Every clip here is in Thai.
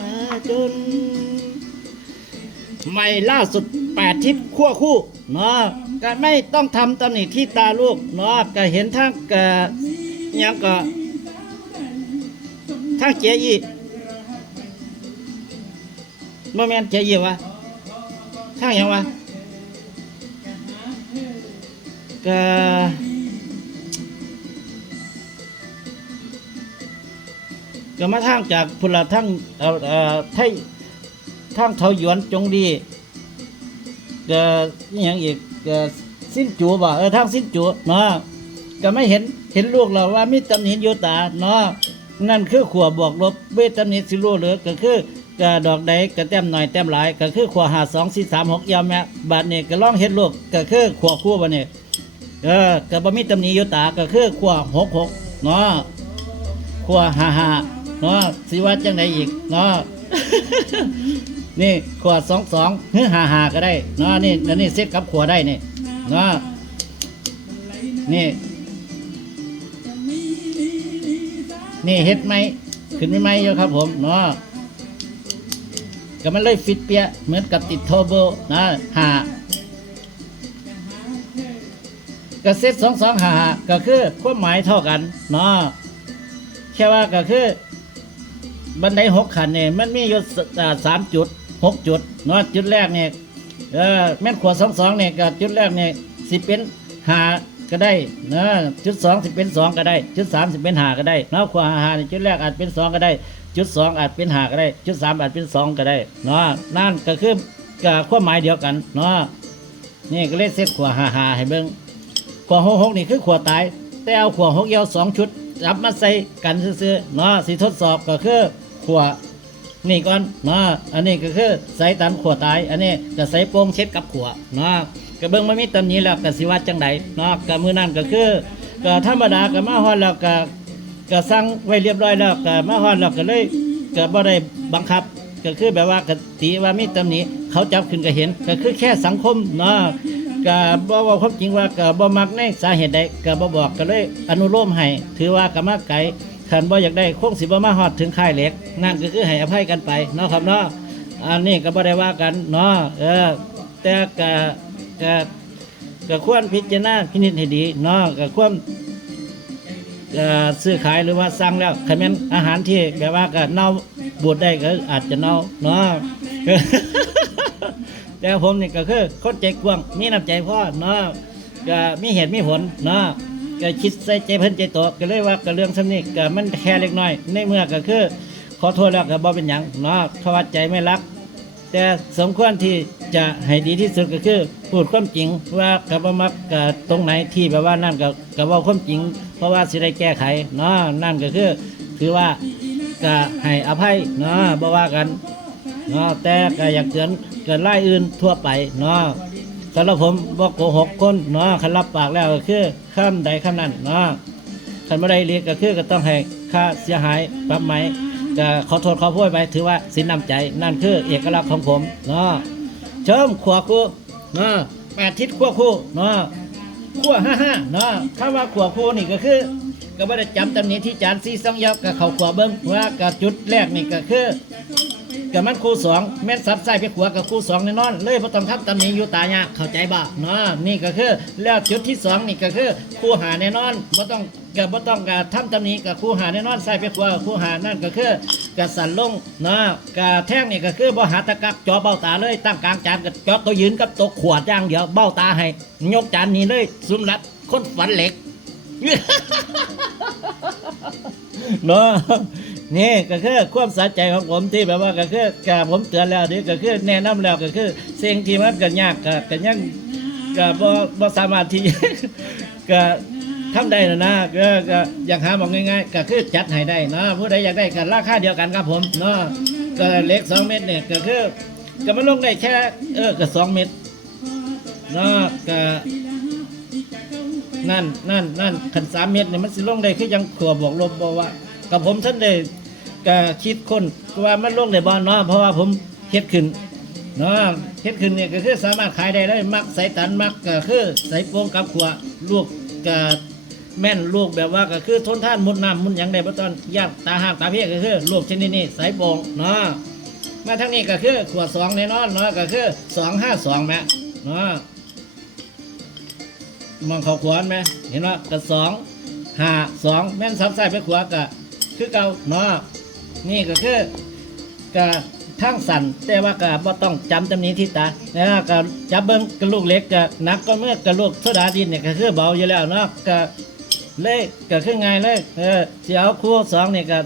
มาจน ไม่ล่าสุดแปดทิศขั้วคู่เนาะก็ไม่ต้องทำตำหนิที่ตาลูกเนาะก็เห็นทั้งกะยังก็ทั้งเจียยี่โมเมนเจียยี่วะทั้งยังวะก็ ก็มาทางจากพุนละทั้งเอ่อเอ่อไทยทางเทาหยวนจงดีก็นี่ยังอีกก็สิ้นจูบ่เออทางสิ้นจูเนาะก็ไม่เห็นเห็นลูกเราว่ามีตำหนิอยู่ตาเนาะนั่นคือขวบวกลบเวทตำหนิสิรู้เหลือก็คือกระดอกใดกระแต้มหน่อยแต้มหลาย ก็คือขวหาสองสี่สามหกยาวแม่บาดนี่ก็ลองเห็นลูกก็คือขวคู่บัดนี้เออก็บ่มีตำหนิอยู่ตาก็คือขวหกหกเนาะขวห้าห้า เนาะสิว่าจังไดอีกเนาะนี่ขวดสองสองหรือหาหาก็ได้เนาะนี่แล้วนี่เซ็ตกับขวดได้นี่เนาะนี่ นี่เฮ็ดไหมขึ้นไม่ไหมอยู่ครับผมเนาะก็มันเลยฟิตเปียเหมือนกับติดโทโบนะหาก็เซ็ตสองสองหาหาก็คือความหมายเท่ากันเนาะแค่ว่าก็คือ บันไดหกขันเนี่ยมันมีอยู่สามจุดหกจุดเนาะจุดแรกเนี่ยเออแม่นขวดสองสองเนี่ยกับจุดแรกเนี่ยสิเป็นหาก็ได้เนาะจุดสองสิเป็นสองก็ได้ จุดสามสิเป็นหาก็ได้เนาะขวดหาหาเนี่ยจุดแรกอาจเป็นสองก็ได้ จุดสองอาจเป็นหาก็ได้ จุดสามอาจเป็นสองก็ได้เนาะนั่นก็คือกับความหมายเดียวกันเนาะนี่ก็เลยเซตขวดหาหาให้เบิ้งขวดหกหกนี่คือขวดตาย แต่เอาขวดหกเยาวสองชุด จับมาใส่กันซื่อๆเนาะสิทดสอบก็คือขวดนี่ก่อนเนาะอันนี้ก็คือใส่ตันขวดตาย อันนี้ก็ใส่โป่งเช็ดกับขวดเนาะก็เบิ่งมันมีตำหนี้แล้วก็สิว่าจังไดเนาะก็มื้อนั้นก็คือก็ธรรมดาก็มาฮอดแล้วก็ก็สั่งไว้เรียบร้อยแล้วก็มาฮอดแล้วก็เลยก็บ่ได้บังคับก็คือแบบว่ากติว่ามีตำหนิเขาจับขึ้นก็เห็น ก็คือแค่สังคมเนาะ ก็บ่เว่าความจริงว่าก็บ่มักในสาเหตุใดก็บ่บอกก็เลยอนุโลมให้ถือว่ากรรมาไกลขันบ่อยากได้คงสิบ่มาฮอดถึงค่ายเหล็กนั่นก็คือให้อภัยกันไปเนาะครับเนาะอันนี้ก็บ่ได้ว่ากันเนาะเออแต่ก็ก็ก็ควรพิจารณาพินิจให้ดีเนาะก็ควรเอ่อซื้อขายหรือว่าสั่งแล้วคันแม่นอาหารที่แบบว่าก็เน่าบูดได้ก็อาจจะเน่าเนาะ แต่ผมนี่ก็คือคนใจกว้างมีน้ำใจพ่อเนาะก็มีเหตุมีผลเนาะก็คิดใส่ใจเพิ่นใจโตก็เลยว่าก็เรื่องสำนี้ก็มันแค่เล็กน้อย ในเมื่อก็คือ ขอโทษแล้วก็บ่เป็นหยังเนาะเพราว่าใจไม่รัก แต่สมควรที่จะให้ดีที่สุดก็คือพูดความจริงว่ากับมักกับตรงไหนที่แบบว่านั่นก็กับว่าความจริง เพราะว่าสิได้แก้ไขเนาะนั่นก็คือ คือว่าก็ให้อภัยเนาะบ่ว่ากัน เนาะแต่ก็อยากเตือนเกินไล่อื่นทั่วไปเนาะสำหรับผมบอกโกหกคนเนาะคันรับปากแล้วก็คือข้ามใดข้ามนั้นเนาะคันไม่ได้เรียกก็คือก็ต้องให้ค่าเสียหายปรับไหมก็ขอโทษขอโพยไปถือว่าสินน้ำใจนั่นคือเอกลักษณ์ของผมเนาะเชิมขวาคู่เนาะแปดทิศขั้วคู่เนาะขั้วห้าห้าเนาะคำว่าขวาคู่นี่ก็คือ ก็ไม่ได้จำตำหนิที่จานซีซังยับกับเขาขวาเบิ้งว่ากับจุดแรกนี่ก็คือ กับมันคู่สองแม่นสับไส้ไปขวกับคู่สองแน่นอน เลยบ่ต้องทำตำหนิอยู่ตายากเข้าใจบ่เนาะนี่ก็คือแล้วจุดที่สองนี่ก็คือคู่หาแน่นอนบ่ต้องกับบ่ต้องกับทำตำหนิกับคู่หาแน่นอนใส่ไปขวกับคู่หานั่นก็คือกับสันลงเนาะกับแท่งนี่ก็คือบ่หาตะกักจอเบ้าตาเลยตั้งกลางจานกับจอตัวยืนกับตัวขวดอย่างเดียวเบ้าตาให้ยกจานนี้เลยสุมรัดคนฝันเหล็กเนาะ นี่ก็คือความสะใจของผมที่แบบว่าก็คือกผมเตือนแล้วนี่ก็คือแนะนำแล้วก็คือสิ่งที่มันก็ยากก็ก็ยังก็บ่บ่สามารถที่ก็ทำได้นะนะก็ก็อยากหาบอกง่ายๆก็คือจัดให้ได้นะผู้ใดอยากได้ก็ราคาเดียวกันครับผมเนาะก็เล็ก2เม็ดเนี่ยก็คือก็มันลงได้แค่เออก็2เม็ดเนาะก็นั่นนั่นนั่นขันสามเม็ดเนี่ยมันสิลงได้คือยังขัวบวกลบบอกว่ากับผมท่านได้ ก็คิดคนว่ามันลงได้บ่เนาะเพราะว่าผมเฮ็ดขึ้นเนาะเฮ็ดขึ้นเนี่ยก็คือสามารถขายได้เลยมักใส่ตันมักก็คือใส่โป่งกับขัวลูกก็แม่นลูกแบบว่าก็คือทนท่านมุดน้ำมุดหยังได้บ่ตอนยากตาห้างตาเพียก็คือลูกชนิดนี้สายโป่งเนาะมาทางนี้ก็คือขวดสองแน่นอนเนาะก็คือสองห้าสองแม่เนาะมองเขาขวานไหมเห็นว่าก็สองห้าสองแม่นซับใส่ไปขวาก็คือเก่าเนาะ นี่ก็คือก็ทางสั่นแต่ว่าก็บ่ต้องจำจำนี้ที่ตานะก็จับเบิ่งกระลูกเล็กก็หนักก็เมื่อกระลูกโซดาดินเนี่ยก็คือเบาอยู่แล้วเนาะก็เลยก็คือง่ายเลยเออสิเอาคู่สองเนี่ยก็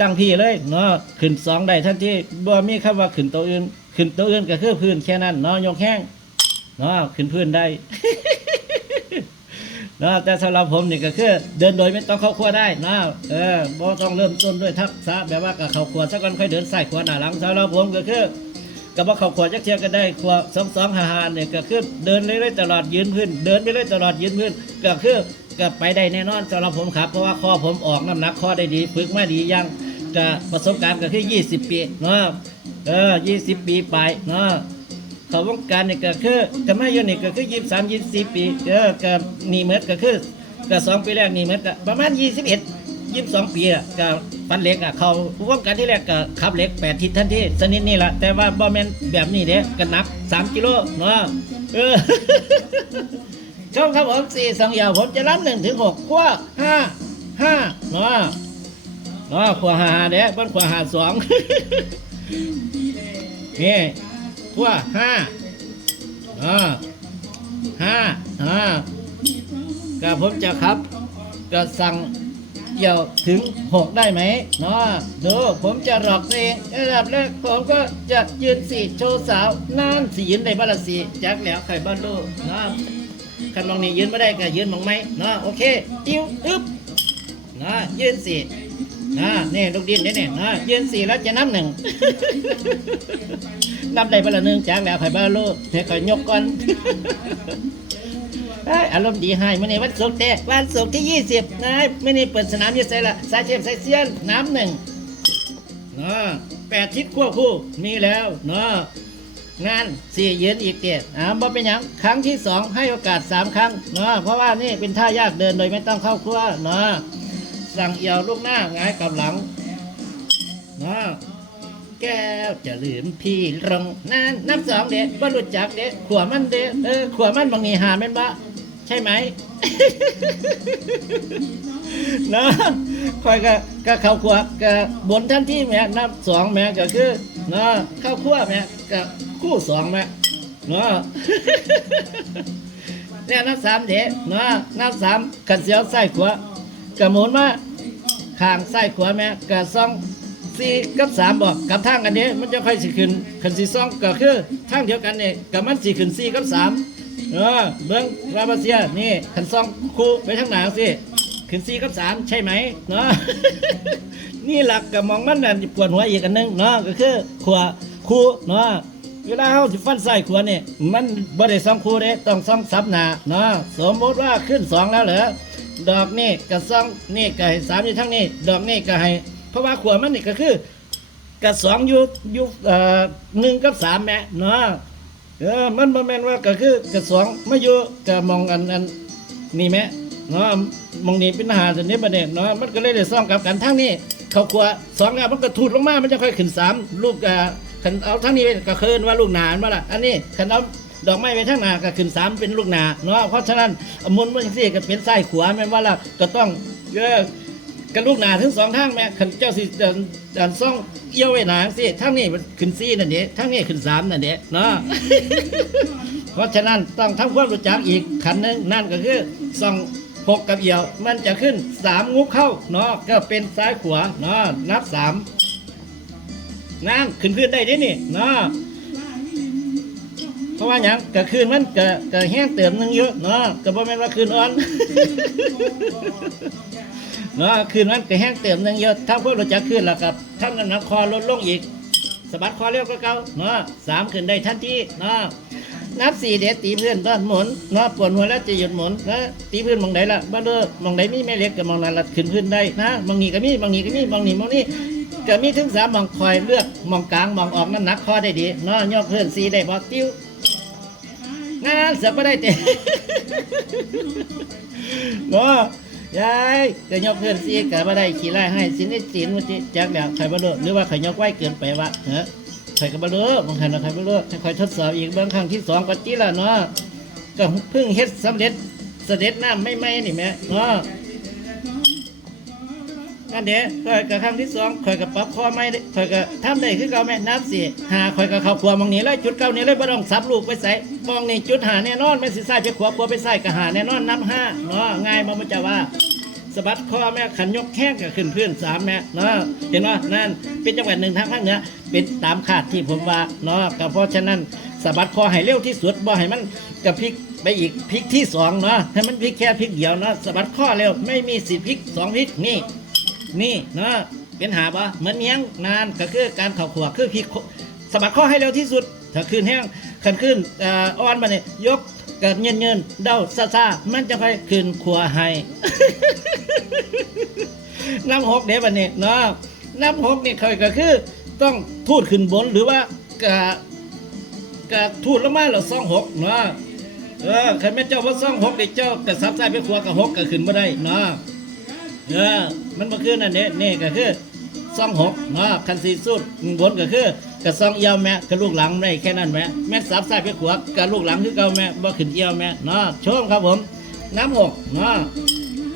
ตั้งพี่เลยเนาะขึ้นสองได้ทันทีบ่มีคำว่าขึ้นตัวอื่น ขึ้นตัวอื่นก็คือพื้นแค่นั้นเนาะยกแห้งเนาะขึ้นพื้นได้ นะแต่สำหรับผมนี่ก็คือเดินโดยไม่ต้องเข้าครัวได้นะเออบ่ต้องเริ่มต้นด้วยทักษะแบบว่ากับเข้าครัวสักก่อนค่อยเดินใส่ขวหน้าหลังสำหรับผมก็คือกับว่าเข้าครัวจักเทียก็ได้ครัวสองสองหาหาเนี่ยก็คือเดินเรื่อยๆตลอดยืนพื้นเดินไปเรื่อยตลอดยืนพื้นก็คือก็ไปได้แน่นอนสำหรับผมครับเพราะว่าข้อผมออกน้ำหนักข้อได้ดีฝึกมาดียังก็ประสบการณ์ก็คือ 20 ปีเนาะเออ 20 ปีไปเนาะ เขาวงการนี่ก็คือกับมาอยู่นี่ก็คือยี่สามยี่สี่ปีเออกับนี่เหมือนก็คือกับสองปีแรกนี่เหมือนกับประมาณยี่สิบเอ็ดยี่สิบสองปีอะกับปันเล็กอะเขาวงการที่แรกก็ขับเล็กแปดทิศทันทีสนิทนี่แหละแต่ว่าบ่แมนแบบนี้เด้ก็นักสามกิโลเนาะเออช่องครับผมสี่สองยาวผมจะรับหนึ่งถึงหกขั้วห้าห้าเนาะเนาะขั้วห้าเด้บนขั้วห้าสองนี่ ขั้วห้าอ่าห้าอ่าก็ผมจะครับก็สั่งเกี่ยวถึงหกได้ไหมเนาะดูผมจะหลอกตัวเองระดับแรกผมก็จะยืนสี่โชว์สาวนั่นสียืนในบ้านละสีจักแล้วไข่บ้านลูกเนาะคันมองนี่ยืนไม่ได้ก็ยืนมองไหมเนาะโอเคติ้วอึ๊บเนาะยืนสี่นะนี่ลูกดินเนี่ยเนี่ยนะยืนสี่แล้วจะนับหนึ่ง นับได้บ้านละหนึ่งจักแล้วไข่บ้านลูกให้ข่อยยกก่อนอารมณ์ดีให้มื่อนี้วันศุกร์เตะวันศุกร์ที่ยี่สิบนะมื่อนี้เปิดสนามยูไซละสายเชฟสายเซียนน้ำหนึ่งเนาะแปดทิศควบคู่มีแล้วเนาะงานสี่เยืนอีกเตะอ่าบ่เป็นยังครั้งที่สองให้โอกาสสามครั้งเนาะเพราะว่านี่เป็นท่ายากเดินโดยไม่ต้องเข้าครัวเนาะสั่งเอี่ยวลูกหน้าหงายกลับหลังเนาะ แก้วจะลืมพี่รงนั่นน้ำสองเด็ดบ่รู้จักเด็ดขวมันเด็ดเออขวมันบางนีหาแม่นบ่ใช่ไหมเนาะคอยก็ก็เข้าครัวก็บนท่านที่แม่น้ำสองแม่ก็คือเนาะเข้าครัวแม่ก็คู่สองแม่เนาะเนี่ยน้ำสามเด็ดเนาะน้ำสามกันเสียวใส่ขวากระหมุนมาข้างซ้ขวาแม่กะซ่อง สี่กับสามบอกกับทางกันนี้มันจะค่อยสิขึ้นขันสี่ซองก็คือทางเดียวกันเนี่ยกับมันสี่ขึ้นสี่กับสามเออเบิ้งราบาเซียนี่ขันซองคู่ไปทางหนาสิขึ้นสี่กับสามใช่ไหมเนาะนี่หลักกับมองมันน่ะปวดหัวอีกอันหนึงเนาะก็คือขวาคู่เนาะเวลาเขาสิฟันใส่ขวาเนี่ยมันบ่ได้ซองคู่เด้ต้องซ่องซับหนาเนาะสมมติว่าขึ้นสองแล้วเหรอดอกนี่กับสองนี่ก็ให้สามอยู่ทั้งนี้ ดอกนี่ก็ให้ เพราะว่าขวามันนี่ก็คือกับสองอยู่อยู่เอ่อหนึ่งกับสามแม่เนาะเออมันบ่แม่นว่าก็คือกับสองมาอยู่กับมองอันอันนี่แม่เนาะมองนี่เป็นหาตัวนี้ประเด็นเนาะมันก็เลยได้ซ่องกับกันทั้งนี้เขาขวาสองแล้วมันก็ถูดลงมามันจะค่อยขึ้นสามลูกอ่าขันเอาทั้งนี้ก็เคินว่าลูกหนานว่าล่ะอันนี้ขันเอาดอกไม้ไปทั้งหนาก็ขึ้นสามเป็นลูกหนาเนาะเพราะฉะนั้นมุนมันสิก็เป็นไส้ขวาแม่นว่าล่ะก็ต้องเยออ กันลูกหนาทั้งสองทางแม่ขันเจ้าสิเดินเดินซ่องเอี้ยวไว้หนาสิทั้งนี้มันขึ้นสี่นั่นเด้ทั้งนี้ขึ้นสามนั่นเด้เนาะเพราะฉะนั้นต้องทำความรู้จักอีกขันหนึงนั่นก็คือซ่องหกกับเอี่ยว มันจะขึ้นสามงุบเข้าเนาะก็เป็นซ้ายขวาเนาะนับสามนั่นขึ้นพื้นได้เดินี่เนาะเพราะว่าหยังก็คืนมันก็ก็แห้งเติมหนึงเยอะเนาะก็บ่แม่นว่าคืนอ่อน เนาะคืนมันก็แห้งเติมนึงเยอะถ้าพวกเราจะคืนแล้วกับทำน้ำหนักคอลดลงอีกสะบัดคอเร็วก็เก่าเนาะสามขึ้นได้ทันทีเนาะนับสี่เด็ดตีพื้นต้นหมุนเนาะปวดหัวแล้วจะหยุดหมุนนะตีพื้นมองไหนล่ะบ้านเด้อมองไหนมีแม่เล็กกับมองนั้นละขึ้นพื้นได้นะมองนี้ก็มีมองนี้ก็มีมองนี้มองนี้ก็มีถึงสามมองคอยเลือกมองกลางมองออกน้ำหนักคอได้ดีเนาะยกเพื้นสี่ได้บ่ติ้วงานเสือกไม่ได้เตะเนาะ ยายก็ยกเพื่อนซีก็บ่ได้ขี้ไล่ให้สินได้สินมันสิจักแล้วใครบ่รู้หรือว่าใครยกไว้เกินไปวะเฮ้ใครก็บ่รู้บางครั้งใครบ่รู้ถ้าครทดสอบอีกบางครั้งที่สองก็จีละเนาะก็เพิ่งเฮ็ดสำเร็จเสด็จน้ำไม่ไหม่นี่แม่เนาะ อันเด้ข่อยก็ครั้งที่สองข่อยก็ปรับข้อไม่ได้ข่อยก็ทำได้คือเก่าแม่น้ำสิหาข่อยก็เข้าครัวมองนี้เลยจุดเก่านี้เลยบ่ต้องสับลูกไปใส่มองนี่จุดหาแน่นอนแม่สิใส่ไปขวาขวาไปใส่ก็หาแน่นอนน้ำห้าเนาะง่ายบ่มันจะว่าสะบัดคอแม่ขันยกแข้งกับขึ้นพื้นสามแม่เนาะเห็นว่านั่นเป็นจังหวัดหนึ่งทางภาคเหนือเป็นตามคาดที่ผมว่าเนาะก็เพราะฉะนั้นสะบัดคอให้เร็วที่สุดบ่ให้มันกระพลิกไปอีกพลิกที่สองเนาะให้มันพลิกแค่พลิกเดียวเนาะสะบัดคอเร็วไม่มีสิพิกสองพิกนี่ นี่เนาะเป็นหาบ่เหมือนเมียงนานก็คือการเข่าขวาคือพลิกสะบัดข้อให้เร็วที่สุดถ้าขึ้นแห้งขันขึ้นอ่อนมาเนี่ยยกกับเงินเงินเดาซาซามันจะไปขึ้นขวาให้น้ำหกเดี๋ยวบันนี้เนาะน้ำหกนี่เคยก็คือ ต้องทูดขึ้นบนหรือว่ากะกะทูดลงมาแล้วซ่องหกเนาะเออใครแม่เจ้าว่าซ่องหกเด็กเจ้ากะซับใส่ไปขวากับหกก็ขึ้นมาได้เนาะ เออมันมาคือนั่นเด้นี่ก็คือซองหกเนาะคันสีสุดบนก็คือกะซองเอี้ยวแม่กับลูกหลังได้แค่นั้นแม่แม่ซับใส่ไปขวากับลูกหลังคือเก่าแม่บ่ขึ้นเอี้ยวแม่เนาะชมครับผมน้ำหกเนาะ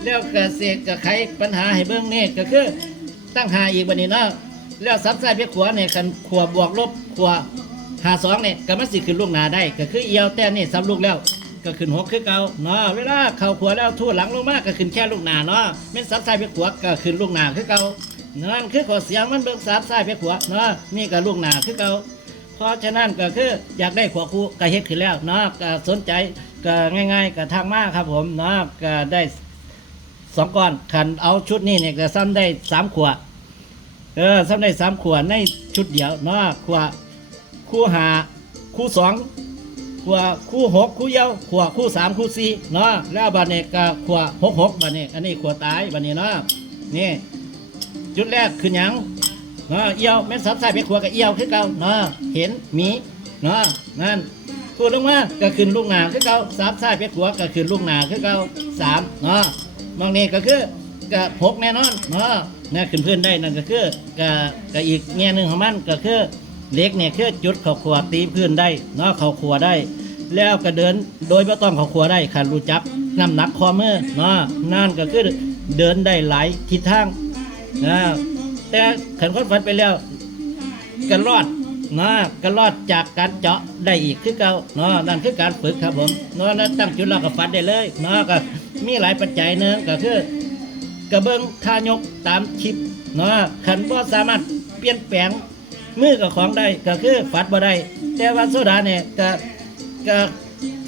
แล้วกเสกกับไขปัญหาให้เบื้องนี่ก็คือตั้งหาอีกบันนี้เนาะแล้วซับไส้เพียขวเนี่ยคันขวบบวกลบขวหาสองเนี่ยก็มันสิขึ้นลูกหนาได้ ก็คือเอียวแต่นี่ซับลูกแล้ว ก็ขึ้นหกคือเก่าเนาะเวลาเข่าขวาแล้วทั่วหลังลงมาก็ขึ้นแค่ลูกหนาเนาะแม่นซับไส้เพียขวาก็ขึ้นลูกหนาคือเก่านั่นคือขอเสียงมันเบิ่งซับไส้เพียขวาเนาะนี่ก็ลูกหนาคือเก่าเพราะฉะนั้นก็คืออยากได้ขวาคู่ก็เฮ็ดขึ้นแล้วเนาะก็สนใจก็ง่าย ๆก็ทางมากครับผมเนาะก็ได้สองก้อนขันเอาชุดนี้เนี่ยก็ซ้ำได้สามขวดเออซ้ำได้สามขวดในชุดเดียวเนาะขวดคู่หาคู่สอง ขวคู่หกคู่เยาวขวคู่สามคู่สี่เนาะแล้วบัดนี้ก็ขวหกหกบัดนี้อันนี้ขวตายบัดนี้เนาะนี่ จุดแรกคือหยังเนาะเอียวแม่นสับใส่ไปขวกับเอียวคือเก่าเนาะเห็นมีเนาะนั่นพูดลงมาก็ขึ้นลูกหนาคือเก่าสามสายเพชรหัวก็ขึ้นลูกหนาคือเก่าสามเนาะมองนี่ก็คือก็หกแน่นอนเนาะนี่ขึ้นพื้นได้นั่นก็คือก็ก็อีกแง่หนึ่งของมันก็คือ เหล็กเนี่ยคือจุดเขาขวตีพื้นได้เนาะเขาขวได้ แล้วก็เดินโดยไม่ต้องเขาขวได้ขันรู้จักน้ำหนักข้อมือเนาะนั่นก็คือเดินได้หลายทิศทางนะแต่ขันคนฝันไปแล้วก็รอดนะก็รอดจากการเจาะได้อีกคือเก่าเนาะนั่นคือการฝึกครับผมเนาะนั่นตั้งจุดแล้วก็ฟันได้เลยเนาะก็มีหลายปัจจัยเนึงก็คือกระเบื้องท่ายกตามคลิปเนาะขันบ่สามารถเปลี่ยนแปลง มือกับของได้ก็คือฟัดบ่ได้ แต่ว่าโซดาเนี่ยก็ก็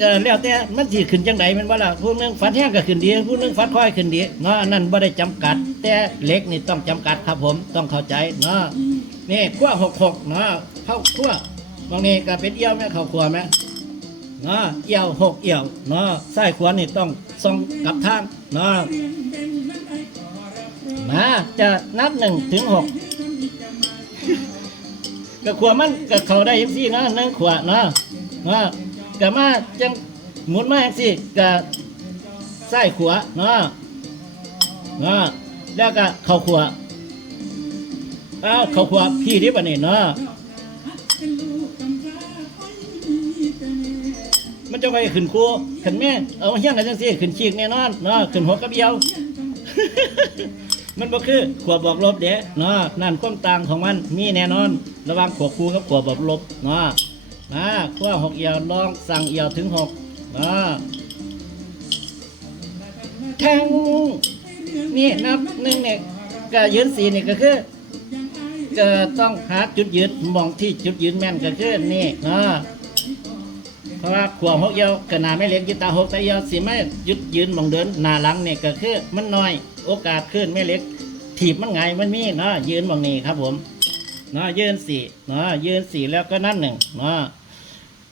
ก็แล้วแต่มันสิขึ้นจังไดแมันบ่ล่ะผู้หนึงฟัดแห้งก็ขึ้นดีผู้หนึงฟัดค่อยขึ้นดีเนาะอันนั้นบ่ได้จำกัด แต่เหล็กนี่ต้องจำกัดครับผมต้องเข้าใจเนาะนี่ขั้วหกหกเนาะเข้าขั้วบางนี้ก็เป็นเอี่ยวไหมเข้าขั้วไหมเนาะเอี่ยวหกเอี่ยวเนาะไส้ขวานี่ต้องส่องกลับทางเนาะมาจะนับหนึ่งถึงหก ก็ขวามันก็เขาได้ยังสี่เนาะนึ่งขวาเนาะเนาะก็มาจังหมุนมาจังสี่ก็ไส้ขวาเนาะเนาะแล้วก็เข้าขวาอ้าวเขาขวาพี่ดิบันนี่เนาะมันจะไปขึ้นครูขึ้นแม่เอาเฮี้ยงกันจังสิขึ้นชีกแน่นอนเนาะขึ้นหัวกับเอียวมันบ่คือขวบบอกลบเด้เนาะนั่นความต่างของมันมีแน่นอน ระว่างขวบคูกับขวบบอกลบเนาะมาขวบหกเอียวลองสั่งเอียวถึงหกเนาะแทงนี่นับหนึ่งเนี่ยก็ยืนสีนี่ก็คือจะต้องหาจุดยืนมองที่จุดยืนแม่นก็คือนี่เนาะเพราะว่าขวบหกเอียวกนาไม่เล็กยึดตาหกตาเอียวสิไม่ยุดยืนมองเดินหน้าหลังเนี่ยก็คือมันน้อยโอกาสขึ้นไม่เล็กถีบมันไงมันมีเนาะยืนมองนี่ครับผม เนาะยืนสี่เนาะยืนสี่แล้วก็นับหนึ่งเนาะ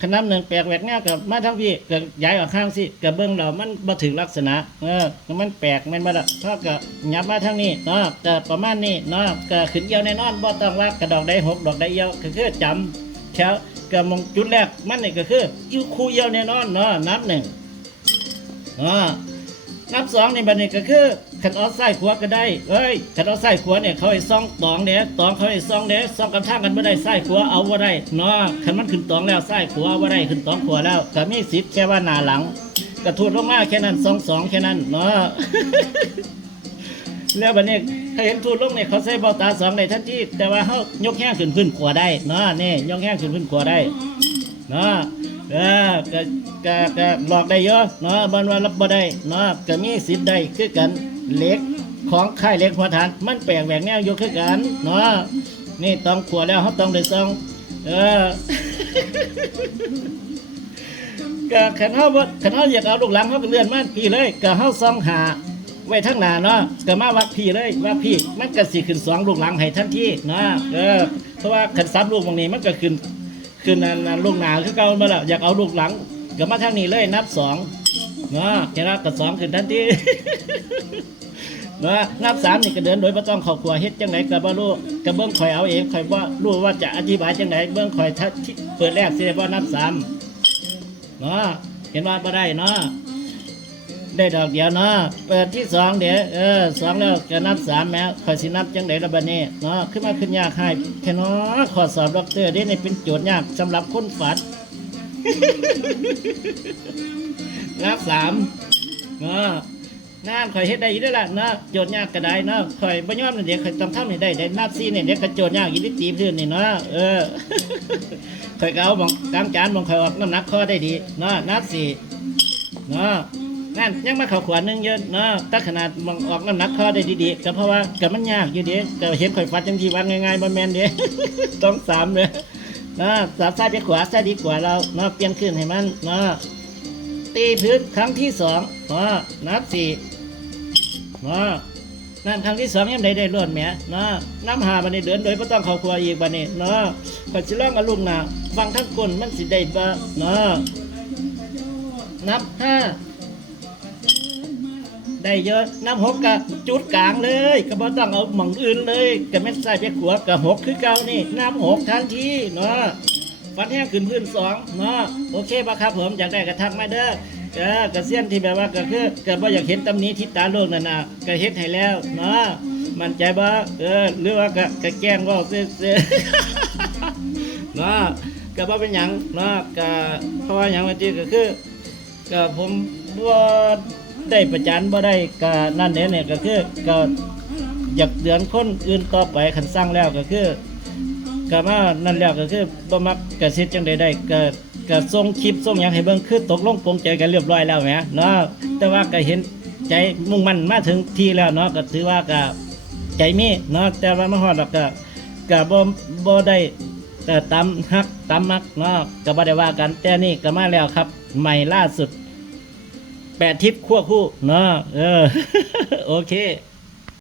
ขนับหนึ่งแปลกแหวกแนวกับมาทั้งพี่กับย้ายออกข้างสิกับเบิ้งเรามันบ่ถึงลักษณะเออมันแปลกมันบ่ละเท่ากับยับมาทางนี้เนาะก็ประมาณนี้เนาะก็ขึ้นเอียวแน่นอนบ่ต้องว่ากระดอกได้หกดอกได้เอียวก็คือจำแค่ก็มองจุดแรกมันนี่ก็คืออยู่คู่เอียวแน่นอนเนาะนับหนึ่งเนาะนับสองนี่บัดนี้ก็คือ ขันเอาไส้ขวาก็ได้เอ้ยขันเอาไส้ขวาเนี่ยเขาให้ซองตองเด้ตองเขาให้ซองเด้ซองกับทางกันบ่ได้ไส้ขวาเอาบ่ได้เนาะขันมันขึ้นตองแล้วไส้ขวาเอาบ่ได้ขึ้นตองขวาแล้วก็มีสิทธิ์แค่ว่าหน้าหลังกระทูดลงมาแค่นั้นสองสองแค่นั้นเนาะแล้วบัดนี้ถ้าเห็นทูดลงเนี่ยเขาใส่เบ้าตาสองได้ทันทีแต่ว่าเขายกแห้งขึ้นพื้นขวาได้เนาะนี่ยกแห้งขึ้นพื้นขวาได้เนาะเออก็ก็ก็หลอกได้เยอะเนาะบันว่ารับบ่ได้เนาะก็มีสิทธิ์ได้คือกัน เล็กของค่ายเล็กหัวฐาน มันแปลงแหวกแนวอยู่คือกันเนาะนี่ต้องขวดแล้วเขาต้องได้ซองเออก็ขันเฮาบ่ขันเฮาอยากเอาลูกหลังเขาก็เลื่อนมาพี่เลยก็เฮาซองหาไว้ทั้งหน้าเนาะก็มาวักพี่เลยว่าพี่มันก็สิขึ้นสองลูกหลังให้ทันทีเนาะเออเพราะว่าขันซับลูกตรงนี้มันก็ขึ้นคือนั่นนั่นลูกหนาคือเก่ามาแล้วอยากเอาลูกหลังก็มาทางนี้เลยนับสอง เนาะเห็นแล้วก็สองขึ้นทันทีเนาะนับสามนี่ก็เดินโดยบ่ต้องข้าครัวเฮ็ดจังไดก็บ่รู้ก็เบิ่งข่อยเอาเองข่อยบ่ารู้ว่าจะอธิบายจังไดเบิ่งข่อยถ้าที่เปิดแรกสิได้บ่นับสามเนาะเห็นว่าบ่ได้เนาะได้ดอกเดียวเนาะเปิดที่สองเดี๋ยวเออสองแล้วก็นับสามแม้ข่อยสินับจังไดละบัดนี้เนาะขึ้นมาขึ้นยากให้แค่เนาะข้อสอบด็อกเตอร์นี่นี่เป็นโจทย์ยากสำหรับคนฝัน นับสามเนาะงานข่อยเฮ็ดได้อีกแล้วล่ะเนาะโจทย์ยากก็ได้เนาะข่อยบ่ยอมนั่นเดี๋ยวข่อยต้องทำให้ได้ได้นับสี่เนี่ยเดี๋ยวก็โจทย์ยากอีกนิดตีพื่อนนี่เนาะเออข่อยก็เอาบองกางจานบองข่อยออกน้ำหนักข้อได้ดีเนาะนับสี่เนาะนั่นยังมาเข้าขวานนึงเยอะเนาะถ้าขนาดบองออกน้ำหนักข้อได้ดีๆก็เพราะว่าก็มันยากอยู่เด้ก็เห็นข่อยฟัดจังทีวันง่ายๆบ่แม่นเด้ต้องสามเลยเนาะสามซ้ายไปขวาซ้ายดีกว่าเราเนาะเปลี่ยนขึ้นให้มันเนาะ ตีพื้นครั้งที่สองเนาะนับสี่เนาะนั่นครั้งที่สองยังได้ได้รวดแหมเนาะน้ำหาบันนี้เดินโดยไม่ต้องเข้าครัวอีกบันนี้เนาะก็สิลองกับลุงหนาฟังทั้งคนมันสิได้บ่เนาะนับห้าได้เยอะนับหกกะจุดกลางเลย ก็บ่ต้องเอาหม่องอื่นเลยก็แม่ใส่ไปขัวกับหกคือเก่านี่นับหกทันทีเนาะ ฟันแห้งขึ้นพื้นสองเนาะโอเคปะครับผมอยากได้กระทักมาเด้อเออกระเซียนที่แบบว่าก็คือเก็บ่อยากเห็นตำนี้ทิศตาโลกนั่นน่ะก็เฮ็ดให้แล้วเนาะมั่นใจบ่เออหรือว่าก็ก็แกล้งเว่าซื่อๆเนาะก็บ่เป็นหยังเนาะก็เพราะว่าหยังว่าที่ก็คือก็ผมบ่ได้ประจานบ่ได้ก็นั่นเด้เนี่ยก็คือก็อยากเตือนคนอื่นต่อไปคันสร้างแล้วก็คือ ก็มานั่นแล้วก็คือบ่มักกระซิดจังใดได้ก็ก็ส่งคลิปส่งหยังให้เบิ่งคือตกลงปลงใจกันเรียบร้อยแล้วแหมเนาะแต่ว่าก็เห็นใจมุ่งมั่นมาถึงที่แล้วเนาะก็ถือว่าก็ใจมีเนาะแต่ว่ามาฮอดแล้วก็ก็บ่บ่ได้แต่ตามฮักตามมักเนาะก็บ่ได้ว่ากันแต่นี่ก็มาแล้วครับ ใหม่ล่าสุดแปดทิปขั้วคู่เนาะเออโอเค